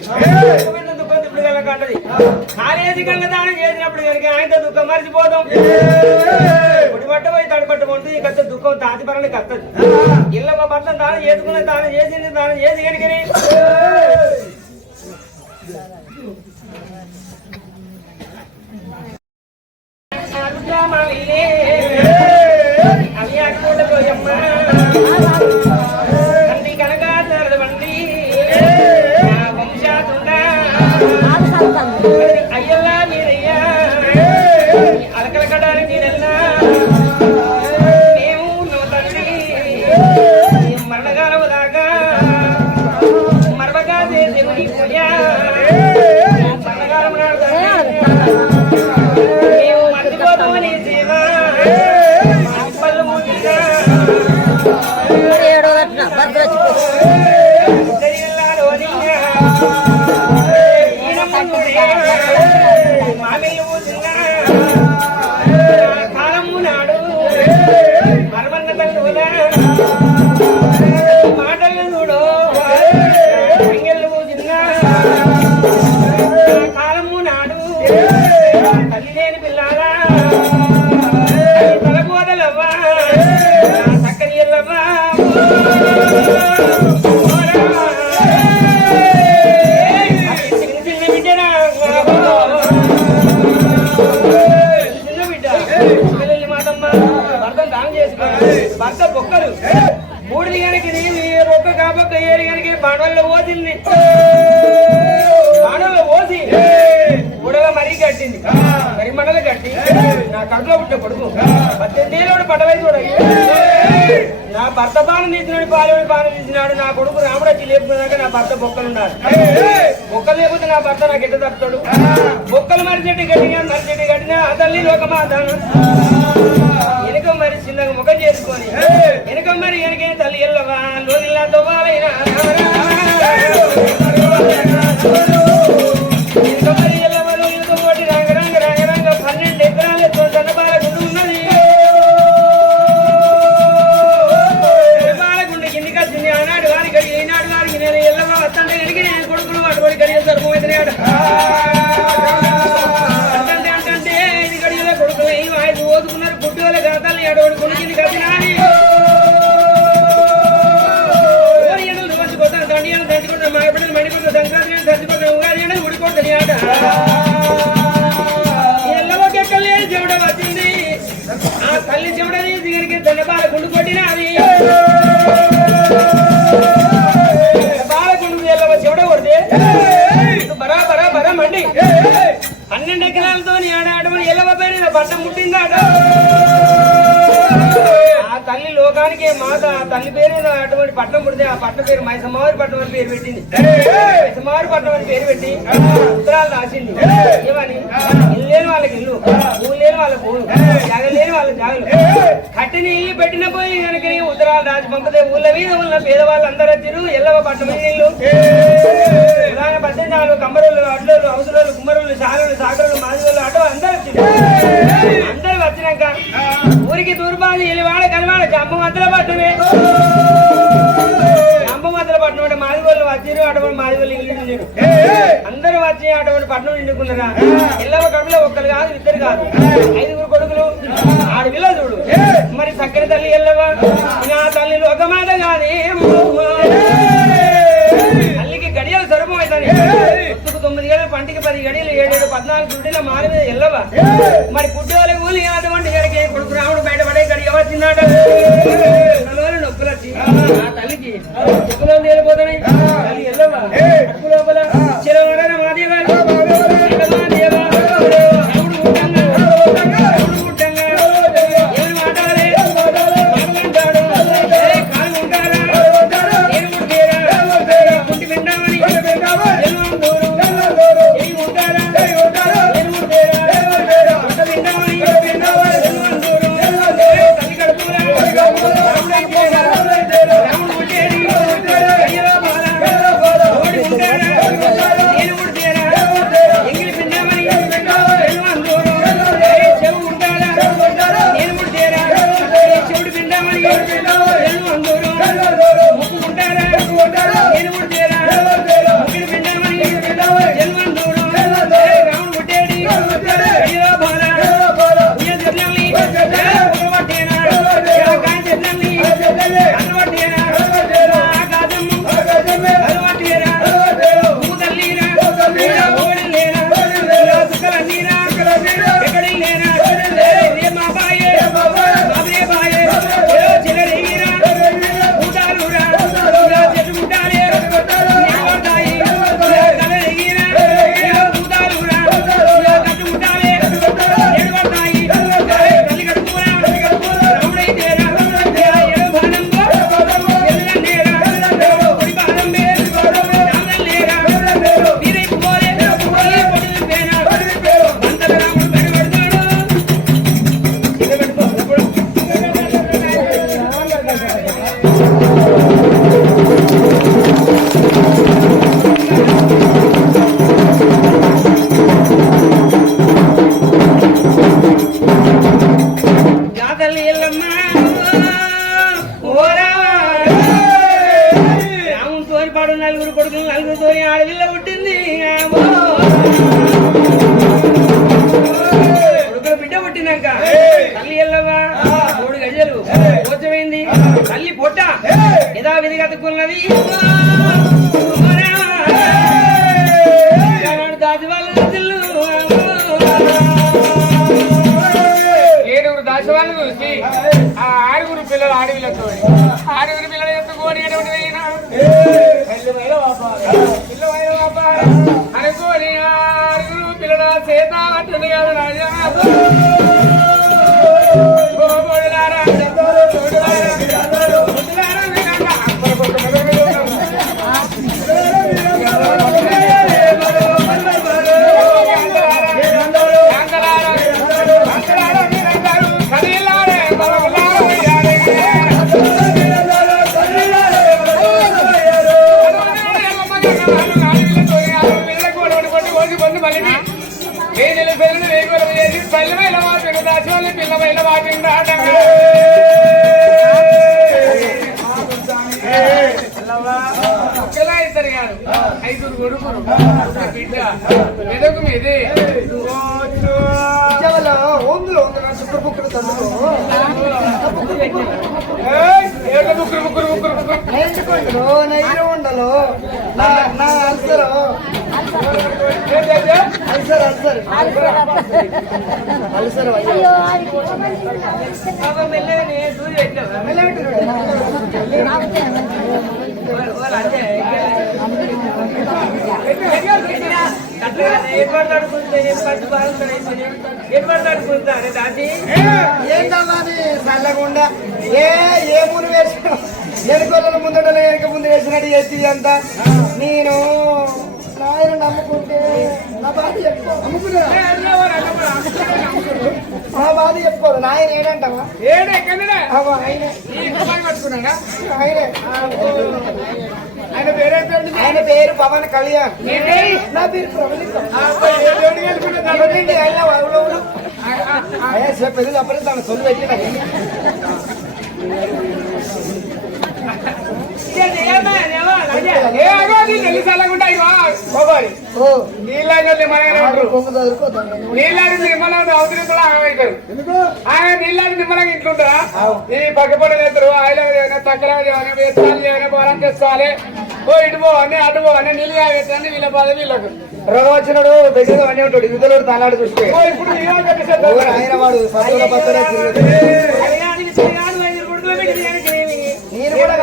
ఎత్తుకోపోయిన దుఃఖం ఇప్పుడు కనుక అంటది. కాలేజీ కనుక దానం చేసినప్పుడు కనుక ఆయనతో దుఃఖం మర్చిపోతాం. పొడి పట్ట పోయి తడపట్ట ఉంటుంది. ఇక దుఃఖం తాతి పరానికి వస్తుంది. ఇళ్ళ మా భర్త దానం చేసుకున్న దానం చేసింది దానం చేసి కనుక అవి ఆడుకోవడంలో తండ్రి కనుక బండి వంశాతుండా అయ్యల్లా మీరయ్యా అలకల కడానికి నెల్లా మేము తండ్రి మరణకాలము దాకా మరవగా దేవుని పూజా మరణకాలం నాడు మేము మర్చిపోతామని సేవా పళ్ళు మూసిగా మామిళ్ళు మూసిగా కాలము నాడు మరమన్న తల్లులా మాటలు చూడు పింగళ్ళు మూసిగా కాలము నాడు తల్లి లేని పిల్లాలా తలపోదలవ్వా చక్కని ఎల్లవ్వా చిన్న చిన్న బిడ్డనా చిన్న బిడ్డ పిల్లల్ని మాటమ్మ భర్తను దానం చేసుకో. భర్త బొక్కలు మూడు గనక ఒక్క కాబొక్క ఏడు గనక బాణంలో పోసింది. బాణంలో పోసి ఉడగా మరీ కట్టింది. మరి మండలు కట్టి నా కడుపులో పుట్టిన కొడుకు 18 ఏళ్ళు పడవై చూడాలి. నా భర్త బాణం తీసినాడు పాలెడు బాణం తీసినాడు. నా కొడుకు రాముడు వచ్చి లేపుకున్నాక నా భర్త బొక్కలు ఉన్నాడు. బొక్కలు లేకపోతే నా భర్త నాకు ఎట్ట తప్పుతాడు. బొక్కలు మరి చెట్టు కట్టినా మరి చెట్టు కట్టినా ఆ తల్లి లోకమాత వెనుక మరి చిన్నగా ముఖం చేసుకొని వెనుక మరి వెనకే తల్లి ఎల్లవా లోగిల్లా తవ్వాలైనా వెనుక మరి ఎల్లవలు ఇనుక పోటీ రంగ రంగ రంగ రంగ 12 ఎకరాలు సన్నబాల గుండు ఉన్నది. బాలగుండ కిందికి వచ్చింది. ఆనాడు వారికి ఈనాడు వారికి నేను ఎల్లవ వస్తుంటే కనుక నేను కొడుకులు అటువంటి గడియ సరిపోతుంది. అంటే ఇది గడియల కొడుకులు ఈ వాయిస్ ఓదుకున్నారు. గుడ్డోల గాతల్ని అటువంటి కొడుకుని కట్టినాని ఎండలు పంచుకుంటాను. దండియాలు దంచుకుంటాను. మా బిడ్డలు మండిపోతారు. సంక్రాంతి దంచుకుంటాను. ఉగాది ఎండలు ఉడిపోతుంది. ఆట ఎల్లవకి ఎక్కలే చెవిడ వచ్చింది. ఆ తల్లి చెవిడ తీసి కనుక దండబాల గుండు కొట్టినది. బాలగుండు ఎల్లవ చెవిడ కొడితే బరా బరా బరా మండి 12 ఎకరాలతో ఆడమని ఎల్లవ పేరు బట్ట ముట్టిందాట. ఆ తల్లి లోకానికి మాత తల్లి పేరు అటువంటి పట్టణం పుడితే ఆ పట్టణ పేరు మైసమ్మవారి పట్టణం అని పేరు పెట్టింది. మైసమ్మవారి పట్టణం అని పేరు పెట్టి ఉత్తరాలు రాసింది. ఏమని ఇల్లు లేని వాళ్ళకి ఇల్లు, పూలు లేని వాళ్ళ పూలు, జాగలు లేని వాళ్ళ జాగలు, కట్టిన ఇల్లు పెట్టిన పోయి కనుక ఉత్తరాలు రాసి పంపితే ఊళ్ళ మీద ఉన్న పేదవాళ్ళు అందరూ వచ్చారు. ఎల్లవ పట్టణం ఇల్లు 18 కమ్మరోళ్ళు అడ్లోళ్ళు అవసరాలు కుమ్మరోళ్ళు సాగరులు సాగరులు మాదిరోళ్ళు అటు అందరూ వచ్చారు. అందరూ వచ్చినాక ఊరికి తూర్పాలు ఎలివాడ కలివాడ జంబమద్దల పట్టణమే. జంబమద్దల పట్టణం అంటే మాదిగోళ్ళు వచ్చారు. అటువంటి మాదిగోళ్ళు ఇల్లు అందరూ వచ్చి అటువంటి పట్టణం నిండుకున్నారా. ఎల్లవ కడుపులో ఒక్కరు కాదు ఇద్దరు కాదు 5 కొడుకులు. ఆడపిల్ల చూడు మరి చక్కని తల్లి ఎల్లవ నా తల్లి లోకమాత కాదే. తల్లికి గడియలు సరుపు అవుతాయి. 9 ఏళ్ళు పంటికి 10 గడియలు 7 14 దుడ్డిల మారి మీద ఎల్లవా మరి పుట్టోలకి ఊలి అటువంటి గడికి కొడుకు రాముడు బయటపడే గడి ఎవరు తిన్నాడు నొప్పులు వచ్చి ఆ తల్లికి నొప్పులో తేలిపోతున్నాయి తల్లి ఎల్లవా అడుగు లోపల చిరవడన మాదేవా చల్లకుండా ఏ మును వేసిన ఎనుకోళ్ళ ముందట వెనక ముందు వేసినట్టు చేసి అంత నేను నాయన నమ్ముకుంటే నా బాధ చెప్పుకో నా బాధ చెప్పుకోదు నాయన ఏడంటావా ఆయన పేరు పవన్ కళ్యాణ్ నా పేరు పెళ్లి తప్పని తన సొల్లు పెట్టి నీళ్ళని నిమ్మలంగా అవతరితో ఆగమవుతారు. ఆయన నీళ్ళని నిమ్మలంగా ఇంట్లుంటారా? ఈ పక్కపడి వేస్తారు. ఆయన తగ్గర వేస్తాలి, బోరం తెచ్చాలి, ఓ ఇటు పో అని అటు పో అని నీళ్ళు తాగేస్తాను వీళ్ళ బాధ వీళ్ళకు రోగవచ్చినాడు దగ్గరగా అన్నీ ఉంటాడు యుద్ధలో తాళాడు చూస్తే ఓ ఇప్పుడు నీళ్ళు కట్టేసేద్దాం. ఆయన వాడు సత్తుల పత్ర అడిగానికి తిరిగాడు, 5 కొడుకులు పెట్టి తిరిగానికి నేను కూడా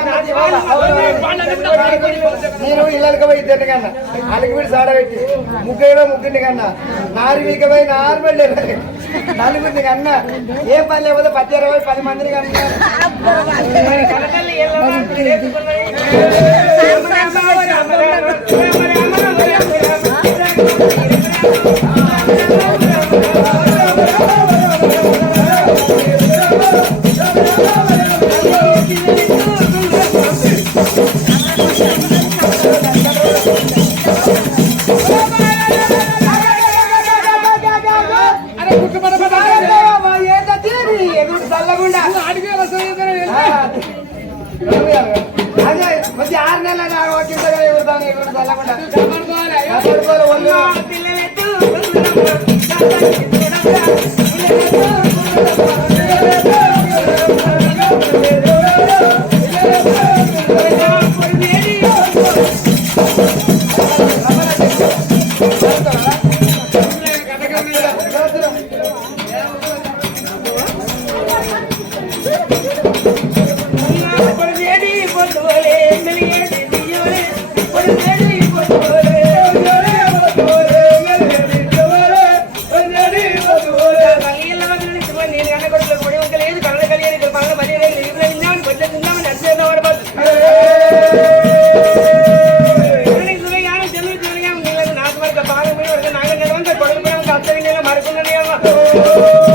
నేను ఇళ్ళకి పోయి ఇద్దరిని కన్నా అలికి వీడు సాడ పెట్టి ముగ్గురిని కన్నా నాలుగు పోయి నార్మల్ నలుగురిని కన్నా ఏం పని లేకపోతే 10 మందిని కన్నా కలకల్లి ఎల్లవాడు నేర్చుకున్నాయి. అరే గుర్తుపడ ఎదురు చల్లకుండా అడిగే వస్తుంది అదే మంచి 6 నెలల నాకు వచ్చిందా ఎగురుతాను ఎగురు చల్లకుండా పిల్లలెత్తు మరుకున్నది